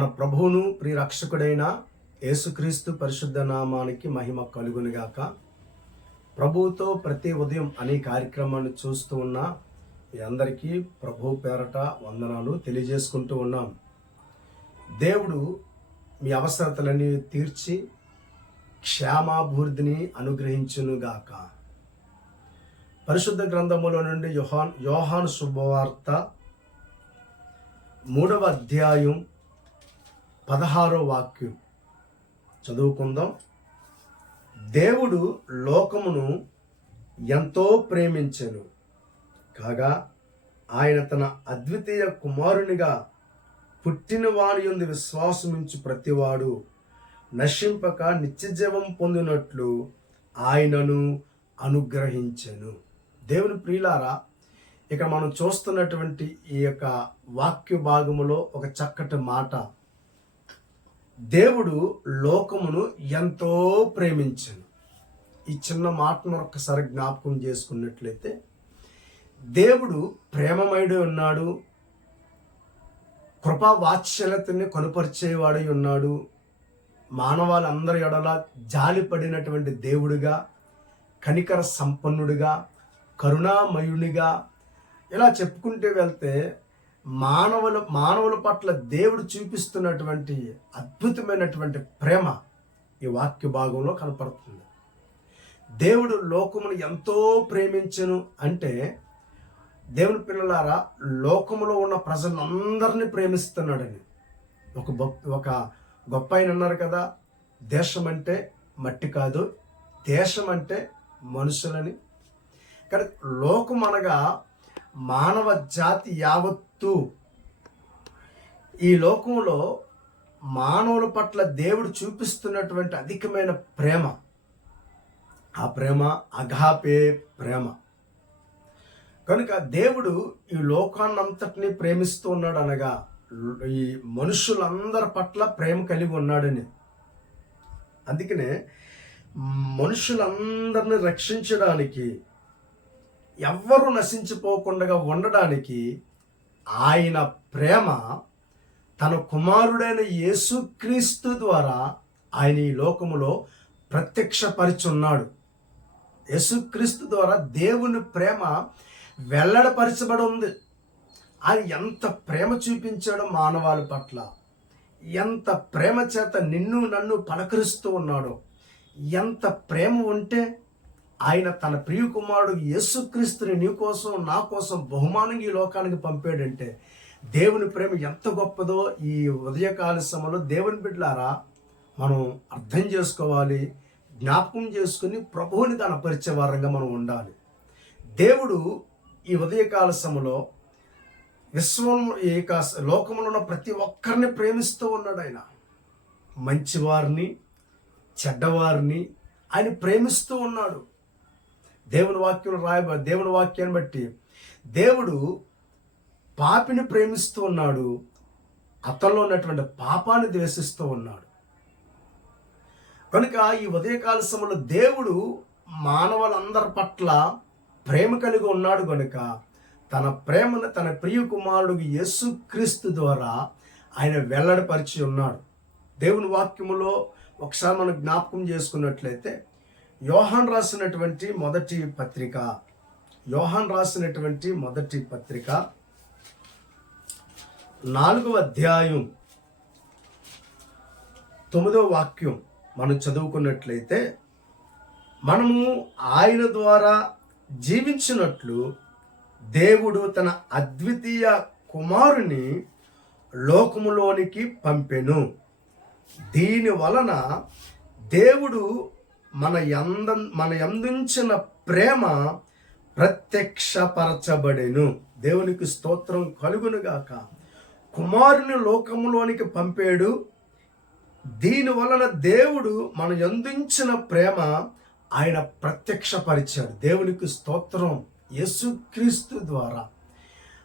మన ప్రభువును ప్రియరక్షకుడైన యేసుక్రీస్తు పరిశుద్ధ నామానికి మహిమ కలుగునుగాక. ప్రభువుతో ప్రతి ఉదయం అనే కార్యక్రమాన్ని చూస్తూ ఉన్న మీ అందరికీ ప్రభు పేరట వందనాలు తెలియజేసుకుంటూ ఉన్నాం. దేవుడు మీ అవసరతలన్నీ తీర్చి క్షేమాభివృద్ధిని అనుగ్రహించునుగాక. పరిశుద్ధ గ్రంథములో నుండి యోహాను శుభవార్త 3వ అధ్యాయం 16వ వాక్యం చదువుకుందాం. దేవుడు లోకమును ఎంతో ప్రేమించెను కాగా ఆయన తన అద్వితీయ కుమారునిగా పుట్టిన వాని యందు విశ్వాసముంచు ప్రతివాడు నశింపక నిత్యజీవం పొందినట్లు ఆయనను అనుగ్రహించెను. దేవుని ప్రియులారా, ఇక మనం చూస్తున్నటువంటి ఈ యొక్క వాక్య భాగములో ఒక చక్కటి మాట, దేవుడు లోకమును ఎంతో ప్రేమించెను. ఈ చిన్న మాటను ఒక్కసారి జ్ఞాపకం చేసుకున్నట్లయితే, దేవుడు ప్రేమమయుడు ఉన్నాడు, కృపా వాత్సల్యతని కనుపరిచేవాడై ఉన్నాడు, మానవాళ్ళందరి ఎడల జాలిపడినటువంటి దేవుడిగా, కనికర సంపన్నుడిగా, కరుణామయునిగా ఇలా చెప్పుకుంటూ వెళ్తే మానవుల పట్ల దేవుడు చూపిస్తున్నటువంటి అద్భుతమైనటువంటి ప్రేమ ఈ వాక్య భాగంలో కనపడుతుంది. దేవుడు లోకమును ఎంతో ప్రేమించెను అంటే, దేవుని పిల్లలారా, లోకములో ఉన్న ప్రజలందరినీ ప్రేమిస్తున్నాడని. ఒక గొప్ప ఆయన అన్నారు కదా, దేశం అంటే మట్టి కాదు, దేశం అంటే మనుషులని. కానీ లోకం అనగా మానవ జాతి యావత్తు. ఈ లోకంలో మానవుల పట్ల దేవుడు చూపిస్తున్నటువంటి అధికమైన ప్రేమ, ఆ ప్రేమ అగాపే ప్రేమ. కనుక దేవుడు ఈ లోకాన్నంతటినీ ప్రేమిస్తూ ఉన్నాడు అనగా ఈ మనుషులందరి పట్ల ప్రేమ కలిగి ఉన్నాడని. అందుకనే మనుషులందరిని రక్షించడానికి, ఎవ్వరూ నశించిపోకుండా ఉండడానికి ఆయన ప్రేమ తన కుమారుడైన యేసుక్రీస్తు ద్వారా ఆయన ఈ లోకములో ప్రత్యక్షపరిచున్నాడు. యేసుక్రీస్తు ద్వారా దేవుని ప్రేమ వెల్లడపరచబడి ఉంది. ఆయన ఎంత ప్రేమ చూపించాడో మానవాళి పట్ల, ఎంత ప్రేమ చేత నిన్ను నన్ను పలకరిస్తూ ఉన్నాడో, ఎంత ప్రేమ ఉంటే ఆయన తన ప్రియ కుమారుడు యేసుక్రీస్తుని నీ కోసం నా కోసం బహుమానంగా ఈ లోకానికి పంపాడంటే దేవుని ప్రేమ ఎంత గొప్పదో ఈ ఉదయకాల సమయంలో దేవుని బిడ్డలారా మనం అర్థం చేసుకోవాలి, జ్ఞాపకం చేసుకుని ప్రభువుని కనపరిచే వారంగా మనం ఉండాలి. దేవుడు ఈ ఉదయకాల సమయంలో లోకంలో ఉన్న ప్రతి ఒక్కరిని ప్రేమిస్తూ ఉన్నాడు. ఆయన మంచివారిని చెడ్డవారిని ఆయన ప్రేమిస్తూ ఉన్నాడు. దేవుని వాక్యాన్ని బట్టి దేవుడు పాపిని ప్రేమిస్తూ ఉన్నాడు, అతనిలో ఉన్నటువంటి పాపాన్ని ద్వేషిస్తూ ఉన్నాడు. కనుక ఈ ఉదయకాల సమయంలో దేవుడు మానవులందరి పట్ల ప్రేమ కలిగి ఉన్నాడు. కనుక తన ప్రేమను తన ప్రియ కుమారుడు యేసుక్రీస్తు ద్వారా ఆయన వెల్లడిపరిచి ఉన్నాడు. దేవుని వాక్యములో ఒకసారి మనం జ్ఞాపకం చేసుకున్నట్లయితే, యోహాను రాసినటువంటి మొదటి పత్రిక 4వ అధ్యాయం 9వ వాక్యం మనం చదువుకున్నట్లయితే, మనము ఆయన ద్వారా జీవించినట్లు దేవుడు తన అద్వితీయ కుమారుని లోకములోనికి పంపెను. దీని వలన దేవుడు మన యందుంచిన ప్రేమ ప్రత్యక్షపరచబడెను. దేవునికి స్తోత్రం కలుగునుగాక. కుమారుని లోకములోనికి పంపాడు. దీని వలన దేవుడు మన యందుంచిన ప్రేమ ఆయన ప్రత్యక్షపరిచాడు. దేవునికి స్తోత్రం. యేసుక్రీస్తు ద్వారా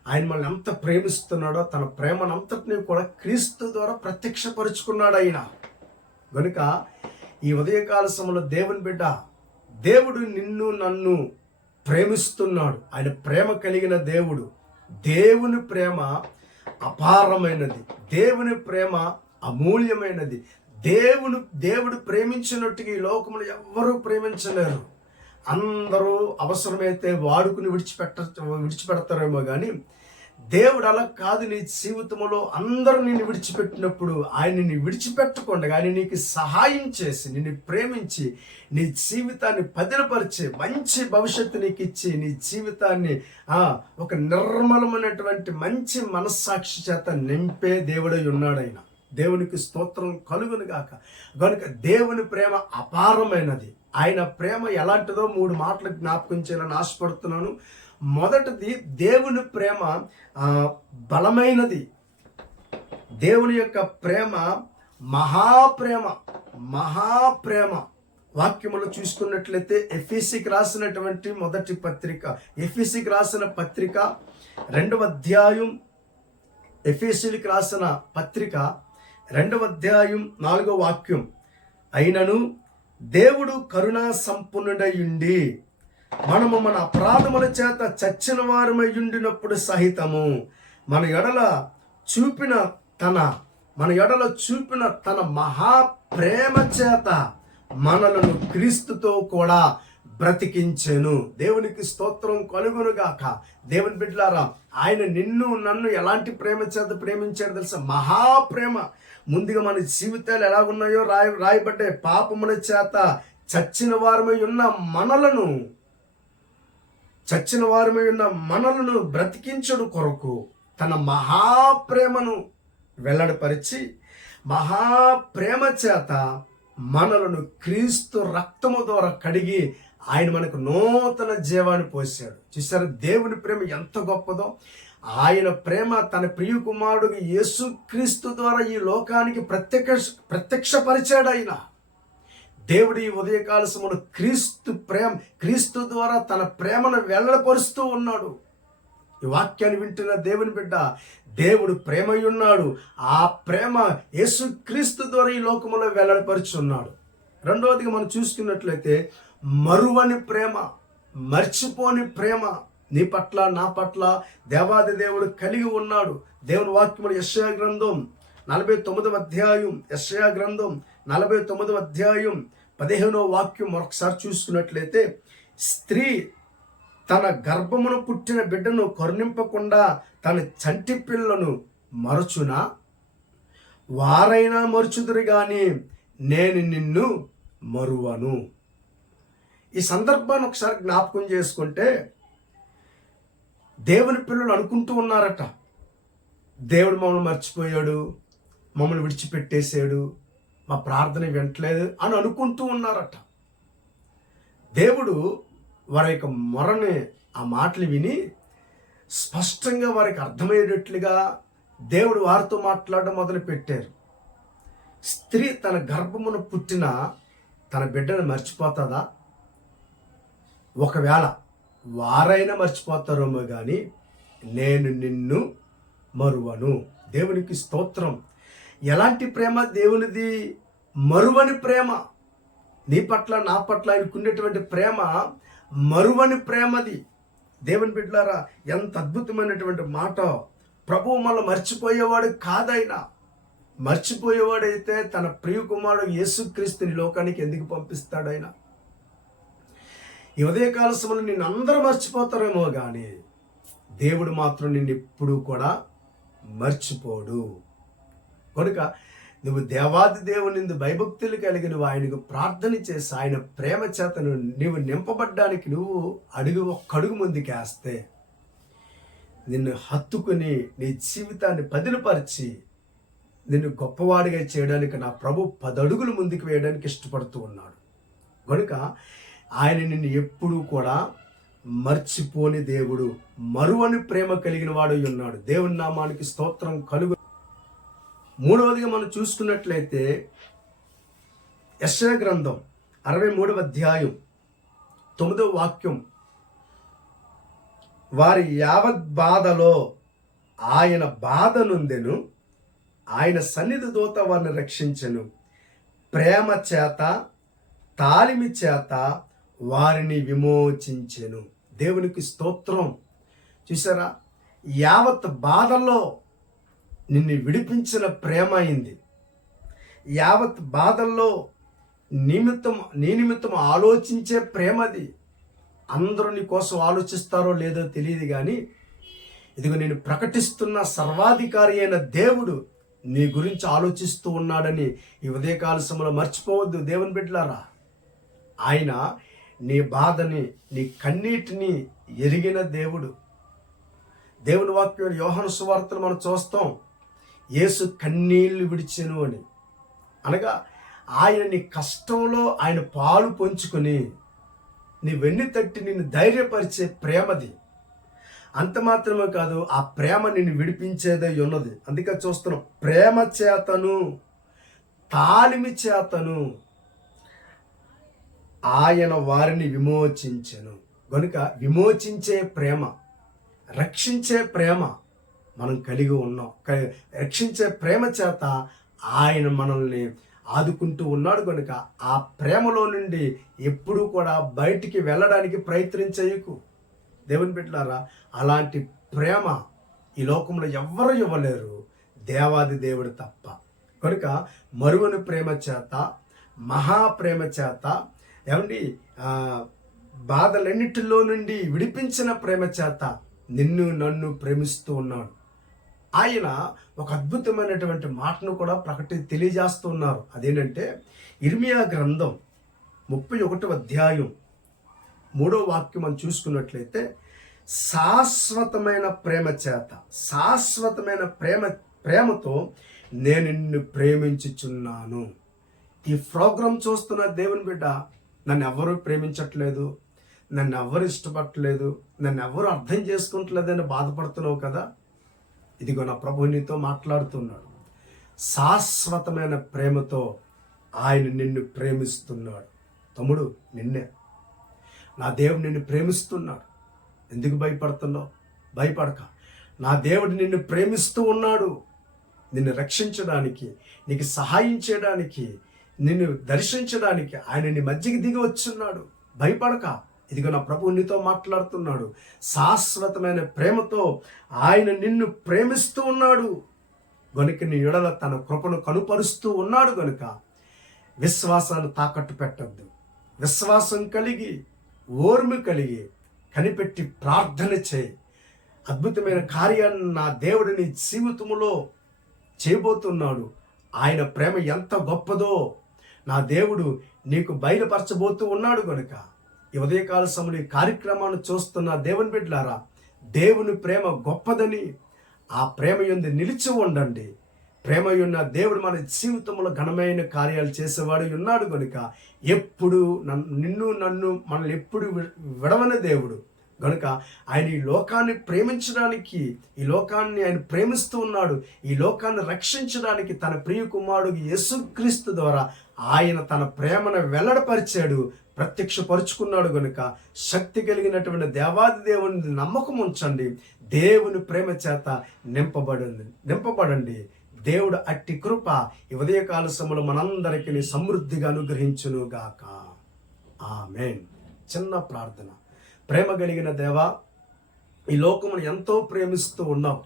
ఆయన మనల్ని ఎంత ప్రేమిస్తున్నాడో తన ప్రేమనంతటినీ కూడా క్రీస్తు ద్వారా ప్రత్యక్షపరుచుకున్నాడు ఆయన. కనుక ఈ ఉదయకాల సమయంలో దేవుని బిడ్డ, దేవుడు నిన్ను నన్ను ప్రేమిస్తున్నాడు. ఆయన ప్రేమ కలిగిన దేవుడు. దేవుని ప్రేమ అపారమైనది. దేవుని ప్రేమ అమూల్యమైనది. దేవుడు ప్రేమించినట్టుగా ఈ లోకంలో ఎవ్వరూ ప్రేమించలేరు. అందరూ అవసరమైతే వాడుకుని విడిచిపెడతారేమో కానీ దేవుడు అలా కాదు. నీ జీవితంలో అందరూ నిన్ను విడిచిపెట్టినప్పుడు ఆయన నిన్ను విడిచిపెట్టకుండా ఆయన నీకు సహాయం చేసి నిన్ను ప్రేమించి నీ జీవితాన్ని పదిలపరిచి మంచి భవిష్యత్తు నీకు ఇచ్చి నీ జీవితాన్ని ఒక నిర్మలమైనటువంటి మంచి మనస్సాక్షి చేత నింపే దేవుడై ఉన్నాడు ఆయన. దేవునికి స్తోత్రం కలుగును గాక. కనుక దేవుని ప్రేమ అపారమైనది. ఆయన ప్రేమ ఎలాంటిదో 3 మాటలు జ్ఞాపకం చేయాలని ఆశపడుతున్నాను. మొదటిది, దేవుని ప్రేమ బలమైనది. దేవుని యొక్క ప్రేమ మహాప్రేమ. వాక్యములు చూసుకున్నట్లయితే ఎఫెసీకి రాసినటువంటి మొదటి పత్రిక, ఎఫెసీకి రాసిన పత్రిక 2వ అధ్యాయం, ఎఫెసీలకు రాసిన పత్రిక 2వ అధ్యాయం 4వ వాక్యం. అయినను దేవుడు కరుణా సంపన్నుడయుండి మనము మన అపరాధముల చేత చచ్చిన వారమై ఉండినప్పుడు సహితము మన ఎడల చూపిన తన మహాప్రేమ చేత మనలను క్రీస్తుతో కూడా బ్రతికించెను. దేవునికి స్తోత్రం కలుగునుగాక. దేవుని బిడ్డలారా, ఆయన నిన్ను నన్ను ఎలాంటి ప్రేమ చేత ప్రేమించాడు తెలుసా? మహాప్రేమ. ముందుగా మన జీవితాలు ఎలాగున్నాయో రాయబడ్డే. పాపముల చేత చచ్చిన వారమై ఉన్న మనలను బ్రతికించడు కొరకు తన మహాప్రేమను వెల్లడిపరిచి మహాప్రేమ చేత మనలను క్రీస్తు రక్తము ద్వారా కడిగి ఆయన మనకు నూతన జీవాన్ని పోసాడు. చూసారు దేవుని ప్రేమ ఎంత గొప్పదో. ఆయన ప్రేమ తన ప్రియ కుమారుడు యేసుక్రీస్తు ద్వారా ఈ లోకానికి ప్రత్యక్షపరిచాడు. ఆయన దేవుడు ఈ ఉదయకాల సమయంలో క్రీస్తు ద్వారా తన ప్రేమను వెల్లడిపరుస్తూ ఉన్నాడు. ఈ వాక్యాన్ని వింటున్న దేవుని బిడ్డ, దేవుడు ప్రేమై ఉన్నాడు. ఆ ప్రేమ యేసుక్రీస్తు ద్వారా ఈ లోకములో వెల్లడిపరుచున్నాడు. రెండవదిగా మనం చూసుకున్నట్లయితే మరువని ప్రేమ, మర్చిపోని ప్రేమ నీ పట్ల నా పట్ల దేవాది దేవుడు కలిగి ఉన్నాడు. దేవుని వాక్యములు యెషయా గ్రంథం 49వ అధ్యాయం, యెషయా గ్రంథం 49వ అధ్యాయం 15వ వాక్యం మరొకసారి చూసుకున్నట్లయితే, స్త్రీ తన గర్భమును పుట్టిన బిడ్డను కరుణింపకుండా తన చంటి పిల్లను మరచునా? వారైనా మరుచుదురు గాని నేను నిన్ను మరువను. ఈ సందర్భాన్ని ఒకసారి జ్ఞాపకం చేసుకుంటే, దేవుని పిల్లలు అనుకుంటూ ఉన్నారట, దేవుడు మమ్మల్ని మర్చిపోయాడు, మమ్మల్ని విడిచిపెట్టేశాడు, మా ప్రార్థన వింటలేదు అని అనుకుంటూ ఉన్నారట. దేవుడు వారి యొక్క మొరని ఆ మాటలు విని స్పష్టంగా వారికి అర్థమయ్యేటట్లుగా దేవుడు వారితో మాట్లాడడం మొదలు పెట్టారు. స్త్రీ తన గర్భమును పుట్టిన తన బిడ్డను మర్చిపోతుందా? ఒకవేళ వారైనా మర్చిపోతారేమో కానీ నేను నిన్ను మరువను. దేవునికి స్తోత్రం. ఎలాంటి ప్రేమ దేవునిది? మరువని ప్రేమ. నీ పట్ల నా పట్ల ఆయనకున్నటువంటి ప్రేమ మరువని ప్రేమది. దేవుని బిడ్డలారా, ఎంత అద్భుతమైనటువంటి మాట. ప్రభువు మళ్ళీ మర్చిపోయేవాడు కాదైనా. మర్చిపోయేవాడైతే తన ప్రియ కుమారుడు యేసుక్రీస్తుని లోకానికి ఎందుకు పంపిస్తాడు ఆయన? ఈ ఉదయకాల సమయంలో నిన్ను అందరూ మర్చిపోతారేమో కానీ దేవుడు మాత్రం నిన్ను ఎప్పుడూ కూడా మర్చిపోడు. కనుక నువ్వు దేవాది దేవుని భయభక్తులు కలిగి నువ్వు ఆయనకు ప్రార్థన చేసి ఆయన ప్రేమ చేతను నీవు నింపబడ్డానికి నువ్వు ఒక్కడుగు ముందుకేస్తే నిన్ను హత్తుకుని నీ జీవితాన్ని పదిలపరిచి నిన్ను గొప్పవాడిగా చేయడానికి నా ప్రభు 10 అడుగులు ముందుకు వేయడానికి ఇష్టపడుతూ ఉన్నాడు. కనుక ఆయన నిన్ను ఎప్పుడూ కూడా మర్చిపోని దేవుడు, మరువని ప్రేమ కలిగిన వాడు ఉన్నాడు. దేవుని నామానికి స్తోత్రం కలుగు. మూడవదిగా మనం చూసుకున్నట్లయితే యెషయా గ్రంథం 63వ అధ్యాయం 9వ వాక్యం. వారి యావత్ బాధలో ఆయన బాధ నొందెను, ఆయన సన్నిధి దూత వారిని రక్షించెను, ప్రేమ చేత తాలిమి చేత వారిని విమోచించెను. దేవునికి స్తోత్రం. చూసారా, యావత్ బాధల్లో నిన్ను విడిపించిన ప్రేమ అయింది. యావత్ బాధల్లో నీ నిమిత్తం ఆలోచించే ప్రేమది. అందరూ నీ కోసం ఆలోచిస్తారో లేదో తెలియదు, కానీ ఇదిగో నేను ప్రకటిస్తున్న సర్వాధికారి అయిన దేవుడు నీ గురించి ఆలోచిస్తూ ఉన్నాడని ఈ ఉదయకాల సమయంలో మర్చిపోవద్దు దేవుని బిడ్డలారా. ఆయన నీ బాధని, నీ కన్నీటిని ఎరిగిన దేవుడు. దేవుని వాక్యం యోహాను సువార్తలు మనం చూస్తాం, యేసు కన్నీళ్లు విడిచెను అని. అనగా ఆయన నీ కష్టంలో ఆయన పాలు పంచుకొని నీ వెన్ను తట్టి నిన్ను ధైర్యపరిచే ప్రేమది. అంత మాత్రమే కాదు, ఆ ప్రేమ నిన్ను విడిపించేదే ఉన్నది. అందుకే చూస్తున్నాం, ప్రేమ చేతను తాళిమి చేతను ఆయన వారిని విమోచించెను. కనుక విమోచించే ప్రేమ, రక్షించే ప్రేమ మనం కలిగి ఉన్నాం. రక్షించే ప్రేమ చేత ఆయన మనల్ని ఆదుకుంటూ ఉన్నాడు. కనుక ఆ ప్రేమలో నుండి ఎప్పుడూ కూడా బయటికి వెళ్ళడానికి ప్రయత్నం చేయకు దేవుని బిడ్డలారా. అలాంటి ప్రేమ ఈ లోకంలో ఎవ్వరు ఇవ్వలేరు, దేవాది దేవుడు తప్ప. కనుక మరువని ప్రేమ చేత, మహాప్రేమ చేత, ఏమండి బాధలన్నిటిలో నుండి విడిపించిన ప్రేమ చేత నిన్ను నన్ను ప్రేమిస్తూ ఉన్నాడు. ఆయన ఒక అద్భుతమైనటువంటి మాటను కూడా తెలియజేస్తూ ఉన్నారు. అదేంటంటే ఇర్మియా గ్రంథం 31వ అధ్యాయం 3వ వాక్యం మనం చూసుకున్నట్లయితే, శాశ్వతమైన ప్రేమ చేత, శాశ్వతమైన ప్రేమతో నేను నిన్ను ప్రేమించుచున్నాను. ఈ ప్రోగ్రాం చూస్తున్న దేవుని బిడ్డ, నన్ను ఎవరు ప్రేమించట్లేదు, నన్ను ఎవరు ఇష్టపడట్లేదు, నన్ను ఎవరు అర్థం చేసుకుంటలేదని బాధపడుతున్నావు కదా. ఇదిగో నా ప్రభు నీతో మాట్లాడుతున్నాడు. శాశ్వతమైన ప్రేమతో ఆయన నిన్ను ప్రేమిస్తున్నాడు. తమ్ముడు, నిన్నే నా దేవుడు నిన్ను ప్రేమిస్తున్నాడు. ఎందుకు భయపడుతున్నావు? భయపడక. నా దేవుడు నిన్ను ప్రేమిస్తూ ఉన్నాడు. నిన్ను రక్షించడానికి, నీకు సహాయం చేయడానికి, నిన్ను దర్శించడానికి ఆయన నీ మధ్యకి దిగి వచ్చున్నాడు. భయపడక. ఇదిగో నా ప్రభువు నీతో మాట్లాడుతున్నాడు. శాశ్వతమైన ప్రేమతో ఆయన నిన్ను ప్రేమిస్తూ ఉన్నాడు. గనుక నీ ఎడల తన కృపను కనుపరుస్తూ ఉన్నాడు. గనుక విశ్వాసాన్ని తాకట్టు పెట్టద్దు. విశ్వాసం కలిగి, ఓర్మి కలిగి కనిపెట్టి ప్రార్థన చేయి. అద్భుతమైన కార్యాన్ని నా దేవుడు నీ జీవితంలో చేయబోతున్నాడు. ఆయన ప్రేమ ఎంత గొప్పదో నా దేవుడు నీకు బయలుపరచబోతూ ఉన్నాడు. గనుక ఈ ఉదయకాల సమయంలో ఈ కార్యక్రమాన్ని చూస్తున్న దేవుని బిడ్డలారా, దేవుని ప్రేమ గొప్పదని, ఆ ప్రేమ యందు నిలిచి ఉండండి. ప్రేమ ఉన్న దేవుడు మన జీవితంలో ఘనమైన కార్యాలు చేసేవాడు ఉన్నాడు. కనుక ఎప్పుడు నన్ను మనల్ని ఎప్పుడు విడవని దేవుడు. కనుక ఆయన ఈ లోకాన్ని ప్రేమించడానికి, ఈ లోకాన్ని ఆయన ప్రేమిస్తూ ఉన్నాడు. ఈ లోకాన్ని రక్షించడానికి తన ప్రియ కుమారుడు యేసుక్రీస్తు ద్వారా ఆయన తన ప్రేమను వెల్లడపరిచాడు, ప్రత్యక్షపరుచుకున్నాడు. కనుక శక్తి కలిగినటువంటి దేవాది దేవుని నమ్మకం ఉంచండి. దేవుని ప్రేమ చేత నింపబడండి. దేవుడు అట్టి కృప ఈ ఉదయకాల సమయంలో మనందరికీ సమృద్ధిగా అనుగ్రహించును గాక. ఆమేన్. చిన్న ప్రార్థన. ప్రేమ కలిగిన దేవా, ఈ లోకమును ఎంతో ప్రేమిస్తూ ఉన్నావు,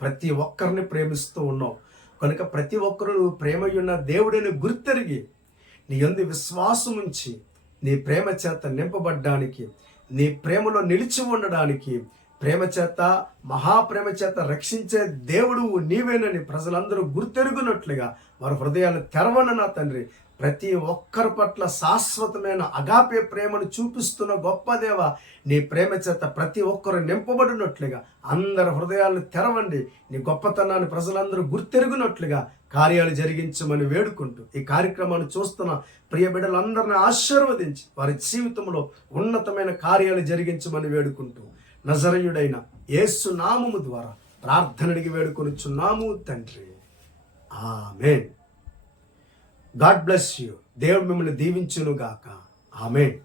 ప్రతి ఒక్కరిని ప్రేమిస్తూ ఉన్నావు. కనుక ప్రతి ఒక్కరు ప్రేమయున్న దేవుడిని గుర్తెరిగి నీ యందు విశ్వాసం ఉంచి నీ ప్రేమ చేత నింపబడ్డానికి, నీ ప్రేమలో నిలిచి ఉండడానికి, ప్రేమ చేత, మహాప్రేమ చేత రక్షించే దేవుడు నీవేనని ప్రజలందరూ గుర్తెరుగునట్లుగా వారి హృదయాన్ని తెరవను నా తండ్రి. ప్రతి ఒక్కరి పట్ల శాశ్వతమైన అగాపే ప్రేమను చూపిస్తున్న గొప్ప దేవ, నీ ప్రేమ చేత ప్రతి ఒక్కరు నింపబడినట్లుగా అందరి హృదయాలను తెరవండి. నీ గొప్పతనాన్ని ప్రజలందరూ గుర్తెరుగునట్లుగా కార్యాలు జరిగించమని వేడుకుంటూ ఈ కార్యక్రమాన్ని చూస్తున్న ప్రియ బిడ్డలందరినీ ఆశీర్వదించి వారి జీవితంలో ఉన్నతమైన కార్యాలు జరిగించమని వేడుకుంటూ నజరేయుడైన యేసు నామము ద్వారా ప్రార్థనడికి వేడుకొనుచున్నాము తండ్రి. ఆమేన్. God bless you. దేవుడు మిమ్మల్ని దీవించును గాక. ఆమేన్.